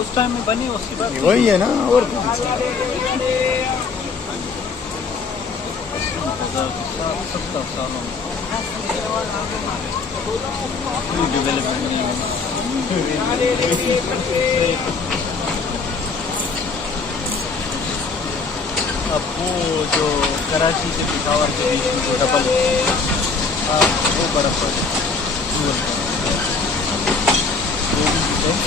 उस टाइम में बनी उसके बाद वही है ना। और सत्तर सालों में डेवलपमेंट नहीं हुआ। अब वो जो कराची से पिशावर के बीच में जो डबल वो बर्फ है वो भी है।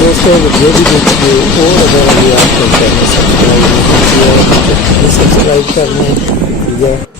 दोस्तों वीडियो भी देखिए और अगर अभी आपको चैनल सब्सक्राइब नहीं किया तो सब्सक्राइब कर लें। ठीक है।